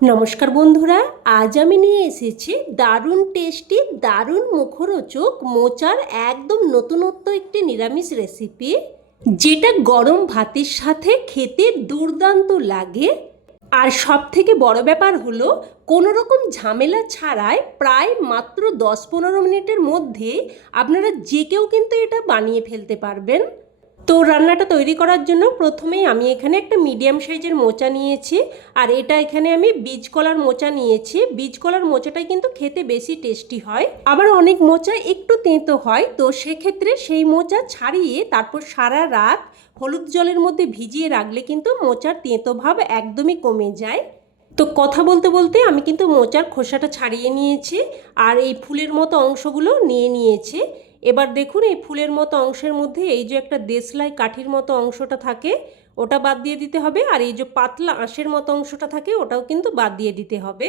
নমস্কার বন্ধুরা, আজ আমি নিয়ে এসেছি দারুণ টেস্টি দারুণ মুখরোচক, মোচার একদম নতুনত্ব একটি নিরামিষ রেসিপি যেটা গরম ভাতের সাথে খেতে দুর্দান্ত লাগে। আর সব থেকে বড় ব্যাপার হলো কোনো রকম ঝামেলা ছাড়াই প্রায় মাত্র দশ পনেরো মিনিটের মধ্যে আপনারা যে কেউ কিন্তু এটা বানিয়ে ফেলতে পারবেন। তো রান্নাটা তৈরি করার জন্য প্রথমেই আমি এখানে একটা মিডিয়াম সাইজের মোচা নিয়েছি, আর এটা এখানে আমি বীজ কলার মোচা নিয়েছি। বীজ কলার মোচাটাই কিন্তু খেতে বেশি টেস্টি হয়। আবার অনেক মোচা একটু তেঁতো হয়, তো সেক্ষেত্রে সেই মোচা ছাড়িয়ে তারপর সারা রাত হলুদ জলের মধ্যে ভিজিয়ে রাখলে কিন্তু মোচার তেঁতো ভাব একদমই কমে যায়। তো কথা বলতে বলতে আমি কিন্তু মোচার খোসাটা ছাড়িয়ে নিয়েছি, আর এই ফুলের মতো অংশগুলো নিয়ে নিয়েছি। এবার দেখুন এই ফুলের মতো অংশের মধ্যে এই যে একটা দেশলাই কাঠির মতো অংশটা থাকে, ওটা বাদ দিয়ে দিতে হবে। আর এই যে পাতলা আঁশের মতো অংশটা থাকে, ওটাও কিন্তু বাদ দিয়ে দিতে হবে।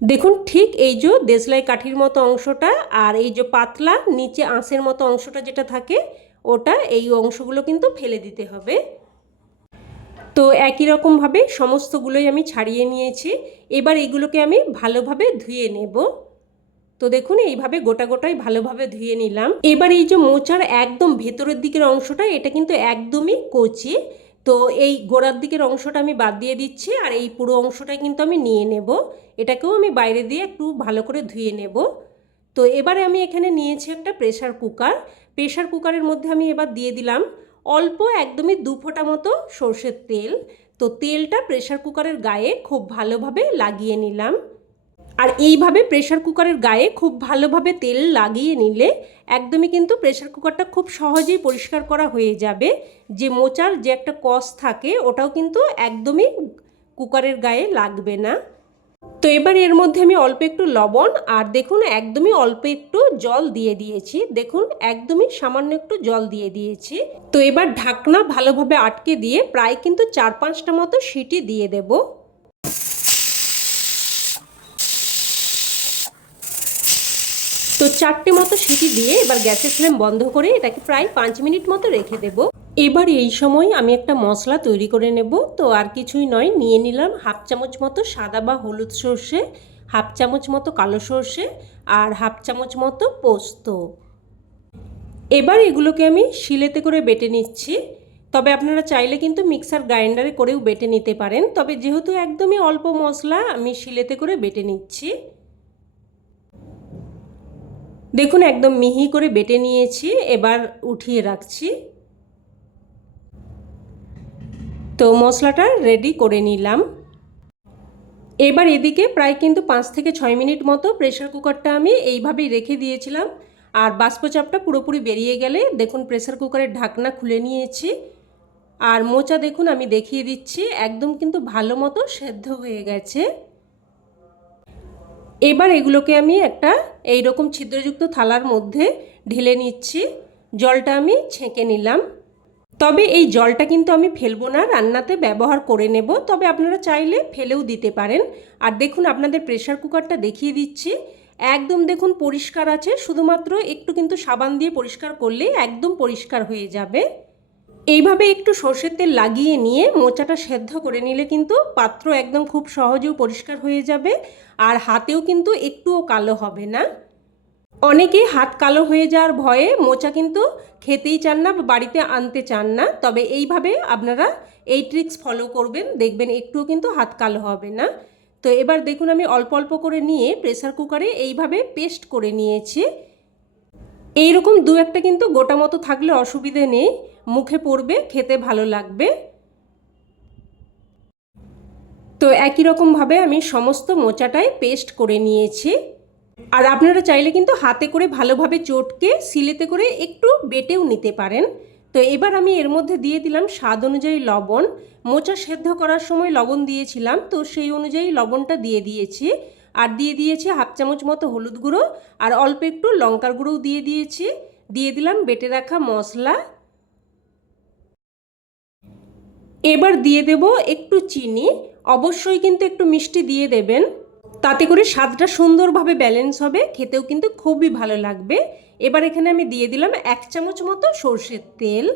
দেখুন ঠিক এই যে দেশলাই কাঠির মতো অংশটা আর এই যে পাতলা নিচে আঁশের মতো অংশটা যেটা থাকে, ওটা এই অংশগুলো কিন্তু ফেলে দিতে হবে। তো একই রকমভাবে সমস্তগুলোই আমি ছাড়িয়ে নিয়েছি। এবার এগুলোকে আমি ভালোভাবে ধুয়ে নেব। তো দেখুন, এইভাবে গোটা গোটাই ভালোভাবে ধুয়ে নিলাম। এবার এই যে মোচার একদম ভেতরের দিকের অংশটা, এটা কিন্তু একদমই কচি। তো এই গোড়ার দিকের অংশটা আমি বাদ দিয়ে দিচ্ছি আর এই পুরো অংশটা কিন্তু আমি নিয়ে নেব। এটাকেও আমি বাইরে দিয়ে একটু ভালো করে ধুয়ে নেব। তো এবারে আমি এখানে নিয়েছি একটা প্রেশার কুকার। প্রেশার কুকারের মধ্যে আমি এবার দিয়ে দিলাম অল্প একদমই দু ফোঁটা মতো সর্ষের তেল। তো তেলটা প্রেশার কুকারের গায়ে খুব ভালোভাবে লাগিয়ে নিলাম। আর এইভাবে প্রেশার কুকারের গায়ে খুব ভালোভাবে তেল লাগিয়ে নিলে একদমই কিন্তু প্রেশার কুকারটা খুব সহজেই পরিষ্কার করা হয়ে যাবে। যে মোচার যে একটা কষ থাকে, ওটাও কিন্তু একদমই কুকারের গায়ে লাগবে না। তো এবার এর মধ্যে আমি অল্প একটু লবণ, আর দেখুন একদমই অল্প একটু জল দিয়ে দিয়েছি। দেখুন একদমই সামান্য একটু জল দিয়ে দিয়েছি। তো এবার ঢাকনা ভালোভাবে আটকে দিয়ে প্রায় কিন্তু চার পাঁচটা মতো সিটি দিয়ে দেবো। তো চারটে মতো সিটি দিয়ে এবার গ্যাসের ফ্লেম বন্ধ করে এটাকে প্রায় পাঁচ মিনিট মতো রেখে দেব। এবার এই সময় আমি একটা মশলা তৈরি করে নেব। তো আর কিছুই নয়, নিয়ে নিলাম হাফ চামচ মতো সাদা বা হলুদ সর্ষে, হাফ চামচ মতো কালো সর্ষে আর হাফ চামচ মতো পোস্ত। এবার এগুলোকে আমি শিলেতে করে বেটে নিচ্ছি। তবে আপনারা চাইলে কিন্তু মিক্সার গ্রাইন্ডারে করেও বেটে নিতে পারেন। তবে যেহেতু একদমই অল্প মশলা, আমি শিলেতে করে বেটে নিচ্ছি। দেখুন, একদম মিহি করে বেটে নিয়েছি, এবার উঠিয়ে রাখছি। তো মশলাটা রেডি করে নিলাম। এবার এদিকে প্রায় কিন্তু পাঁচ থেকে ছয় মিনিট মতো প্রেশার কুকারটা আমি এইভাবেই রেখে দিয়েছিলাম। আর বাষ্পচাপটা পুরোপুরি বেরিয়ে গেলে, দেখুন প্রেশার কুকারের ঢাকনা খুলে নিয়েছি। আর মোচা, দেখুন, আমি দেখিয়ে দিচ্ছি, একদম কিন্তু ভালো মতো সেদ্ধ হয়ে গেছে। এবার এগুলোকে আমি একটা এই রকম ছিদ্রযুক্ত থালার মধ্যে ঢেলে নিচ্ছি। জলটা আমি ছেঁকে নিলাম। তবে এই জলটা কিন্তু আমি ফেলব না, রান্নাতে ব্যবহার করে নেব। তবে আপনারা চাইলে ফেলেও দিতে পারেন। আর দেখুন, আপনাদের প্রেশার কুকারটা দেখিয়ে দিচ্ছি। একদম দেখুন পরিষ্কার আছে। শুধুমাত্র একটু কিন্তু সাবান দিয়ে পরিষ্কার করলে একদম পরিষ্কার হয়ে যাবে। এইভাবে একটু সর্ষের তেল লাগিয়ে নিয়ে মোচাটা সেদ্ধ করে নিলে কিন্তু পাত্র একদম খুব সহজেও পরিষ্কার হয়ে যাবে আর হাতেও কিন্তু একটুও কালো হবে না। অনেকে হাত কালো হয়ে যাওয়ার ভয়ে মোচা কিন্তু খেতেই চান না বাড়িতে আনতে চান না, তবে এইভাবে আপনারা এই ট্রিক্স ফলো করবেন, দেখবেন একটুও কিন্তু হাত কালো হবে না। তো এবার দেখুন আমি অল্প অল্প করে নিয়ে প্রেসার কুকারে এইভাবে পেস্ট করে নিয়েছি। এইরকম দু একটা কিন্তু গোটা মতো থাকলে অসুবিধে নেই। মুখে পড়বে, খেতে ভালো লাগবে। তো একই রকমভাবে আমি সমস্ত মোচাটাই পেস্ট করে নিয়েছি। আর আপনারা চাইলে কিন্তু হাতে করে ভালোভাবে চটকে সিলেতে করে একটু বেটেও নিতে পারেন। তো এবার আমি এর মধ্যে দিয়ে দিলাম স্বাদ অনুযায়ী লবণ। মোচা সেদ্ধ করার সময় লবণ দিয়েছিলাম, তো সেই অনুযায়ী লবণটা দিয়ে দিয়েছি। আর দিয়ে দিয়েছি হাফ চামচ মতো হলুদ গুঁড়ো, আর অল্প একটু লঙ্কার গুঁড়োও দিয়ে দিয়েছি। দিয়ে দিলাম বেটে রাখা মশলা। এবার দিয়ে দেব একটু চিনি, অবশ্যই কিন্তু একটু মিষ্টি দিয়ে দেবেন। তাতে করে স্বাদটা সুন্দরভাবে ব্যালেন্স হবে, খেতেও কিন্তু খুবই ভালো লাগবে। এবার এখানে আমি দিয়ে দিলাম এক চামচ মতো সর্ষের তেল।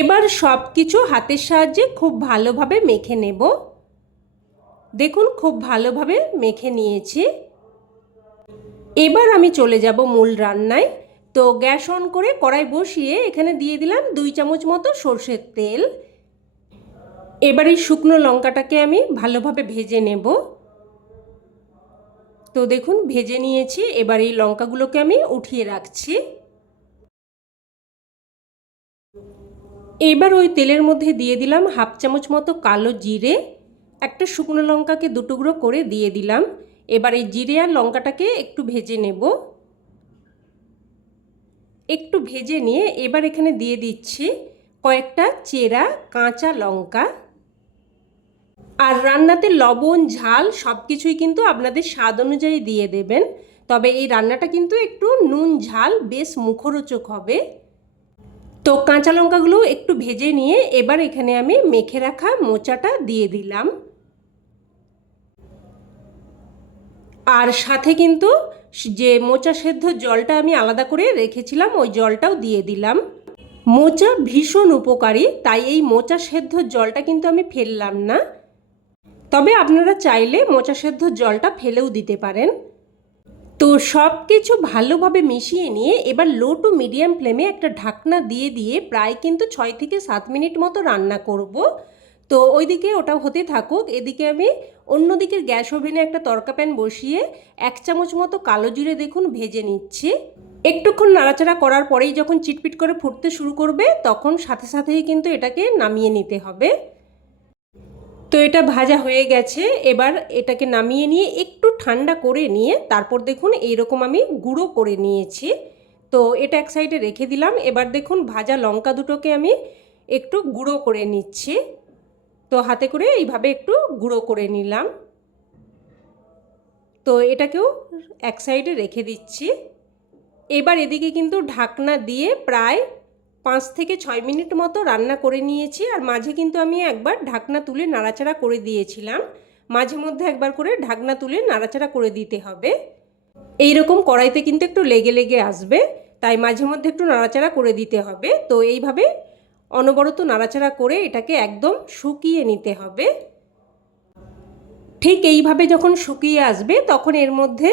এবার সব কিছু হাতের সাহায্যে খুব ভালোভাবে মেখে নেব। দেখুন, খুব ভালোভাবে মেখে নিয়েছি। এবার আমি চলে যাব মূল রান্নায়। তো গ্যাস অন করে কড়াই বসিয়ে এখানে দিয়ে দিলাম দুই চামচ মতো সর্ষের তেল। এবার এই শুকনো লঙ্কাটাকে আমি ভালোভাবে ভেজে নেব। তো দেখুন, ভেজে নিয়েছি। এবার এই লঙ্কাগুলোকে আমি উঠিয়ে রাখছি। এবার ওই তেলের মধ্যে দিয়ে দিলাম হাফ চামচ মতো কালো জিরে। একটা শুকনো লঙ্কাকে দুটুকরো করে দিয়ে দিলাম। এবার এই জিরে আর লঙ্কাটাকে একটু ভেজে নেব। একটু ভেজে নিয়ে এবার এখানে দিয়ে দিচ্ছি কয়েকটা চেরা, কাঁচা লঙ্কা। আর রান্নাতে লবণ, ঝাল সব কিছুই কিন্তু আপনাদের স্বাদ অনুযায়ী দিয়ে দেবেন। তবে এই রান্নাটা কিন্তু একটু নুন, ঝাল বেশ মুখরোচক হবে। তো কাঁচা লঙ্কাগুলো একটু ভেজে নিয়ে এবার এখানে আমি মেখে রাখা মোচাটা দিয়ে দিলাম। আর সাথে কিন্তু যে মোচা সেদ্ধ জলটা আমি আলাদা করে রেখেছিলাম, ওই জলটাও দিয়ে দিলাম। মোচা ভীষণ উপকারী, তাই এই মোচা সেদ্ধ জলটা কিন্তু আমি ফেললাম না। তবে আপনারা চাইলে মোচা সেদ্ধ জলটা ফেলেও দিতে পারেন। তো সব কিছু ভালোভাবে মিশিয়ে নিয়ে এবার লো টু মিডিয়াম ফ্লেমে একটা ঢাকনা দিয়ে দিয়ে প্রায় কিন্তু ছয় থেকে সাত মিনিট মতো রান্না করব। তো ওইদিকে ওটা হতে থাকুক, এদিকে আমি অন্যদিকের গ্যাস ওভেনে একটা তরকা প্যান বসিয়ে এক চামচ মতো কালো জিরে দেখুন ভেজে নিচ্ছি। একটুক্ষণ নাড়াচাড়া করার পরেই যখন চিটপিট করে ফুটতে শুরু করবে, তখন সাথে সাথেই কিন্তু এটাকে নামিয়ে নিতে হবে। তো এটা ভাজা হয়ে গেছে, এবার এটাকে নামিয়ে নিয়ে একটু ঠান্ডা করে নিয়ে তারপর দেখুন এইরকম আমি গুঁড়ো করে নিয়েছি। তো এটা এক সাইডে রেখে দিলাম, এবার দেখুন ভাজা লঙ্কা দুটোকে আমি একটু গুঁড়ো করে নিচ্ছি। তো হাতে করে এইভাবে একটু গুঁড়ো করে নিলাম। তো এটাকেও এক সাইডে রেখে দিচ্ছি। এবার এদিকে কিন্তু ঢাকনা দিয়ে প্রায় পাঁচ থেকে ছয় মিনিট মতো রান্না করে নিয়েছি আর মাঝে কিন্তু আমি একবার ঢাকনা তুলে নাড়াচাড়া করে দিয়েছিলাম। মাঝে মধ্যে একবার করে ঢাকনা তুলে নাড়াচাড়া করে দিতে হবে। এই রকম কড়াইতে কিন্তু একটু লেগে লেগে আসবে, তাই মাঝে মধ্যে একটু নাড়াচাড়া করে দিতে হবে। তো এইভাবে অনবরত নাড়াচাড়া করে এটাকে একদম শুকিয়ে নিতে হবে। ঠিক এইভাবে যখন শুকিয়ে আসবে, তখন এর মধ্যে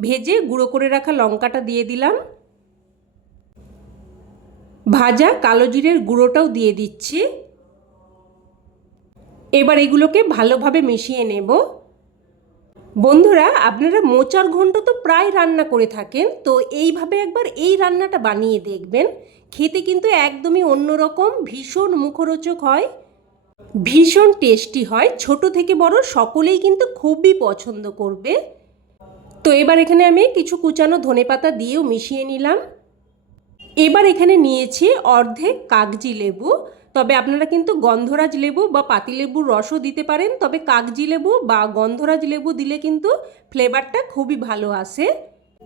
ভেজে গুঁড়ো করে রাখা লঙ্কাটা দিয়ে দিলাম। ভাজা কালো জিরের গুঁড়োটাও দিয়ে দিচ্ছি। এবার এগুলোকে ভালোভাবে মিশিয়ে নেব। বন্ধুরা, আপনারা মোচার ঘন্ট তো প্রায় রান্না করে থাকেন, তো এইভাবে একবার এই রান্নাটা বানিয়ে দেখবেন। খেতে কিন্তু একদমই অন্যরকম, ভীষণ মুখরোচক হয়, ভীষণ টেস্টি হয়, ছোট থেকে বড় সকলেই কিন্তু খুবই পছন্দ করবে। তো এবার এখানে আমি কিছু কুচানো ধনেপাতা দিয়েও মিশিয়ে নিলাম। এবার এখানে নিয়েছি অর্ধেক কাগজি লেবু। তবে আপনারা কিন্তু গন্ধরাজ লেবু বা পাতিলেবুর রসও দিতে পারেন, তবে কাগজি লেবু বা গন্ধরাজ লেবু দিলে কিন্তু ফ্লেভারটা খুবই ভালো আসে।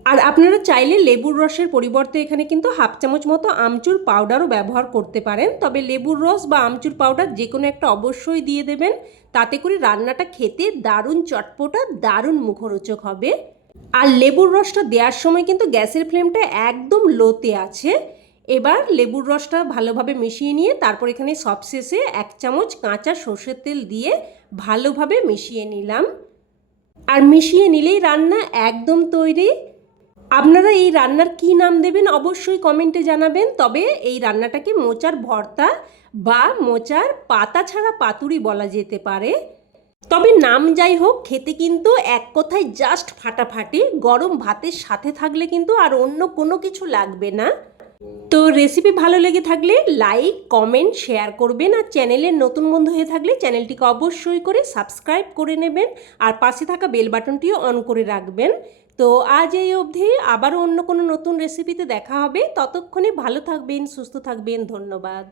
আর আপনারা চাইলে লেবুর রসের পরিবর্তে এখানে কিন্তু হাফ চামচ মতো আমচুর পাউডারও ব্যবহার করতে পারেন, তবে লেবুর রস বা আমচুর পাউডার যে কোনো একটা অবশ্যই দিয়ে দেবেন, তাতে করে রান্নাটা খেতে দারুণ চটপটা, দারুণ মুখরোচক হবে। আর লেবুর রসটা দেওয়ার সময় কিন্তু গ্যাসের ফ্লেমটা একদম লোতে আছে এবার লেবুর রসটা ভালোভাবে মিশিয়ে নিয়ে তারপর এখানে সবশেষে এক চামচ কাঁচা সর্ষের তেল দিয়ে ভালোভাবে মিশিয়ে নিলাম। আর মিশিয়ে নিলেই রান্না একদম তৈরি। আপনারা এই রান্নার কি নাম দেবেন অবশ্যই কমেন্টে জানাবেন। তবে এই রান্নাটাকে মোচার ভর্তা বা মোচার পাতা ছাড়া পাতুরি বলা যেতে পারে। তবে নাম যাই হোক, খেতে কিন্তু এক কথায় জাস্ট ফাটাফাটি। গরম ভাতের সাথে থাকলে কিন্তু আর অন্য কোনো কিছু লাগবে না। তো রেসিপি ভালো লেগে থাকলে লাইক কমেন্ট শেয়ার করবেন আর চ্যানেলের নতুন বন্ধু হয়ে থাকলে চ্যানেলটিকে অবশ্যই করে সাবস্ক্রাইব করে নেবেন আর পাশে থাকা বেল বাটনটিও অন করে রাখবেন। তো আজ এই অবধি আবারও অন্য কোনো নতুন রেসিপিতে দেখা হবে। ততক্ষণে ভালো থাকবেন, সুস্থ থাকবেন, ধন্যবাদ।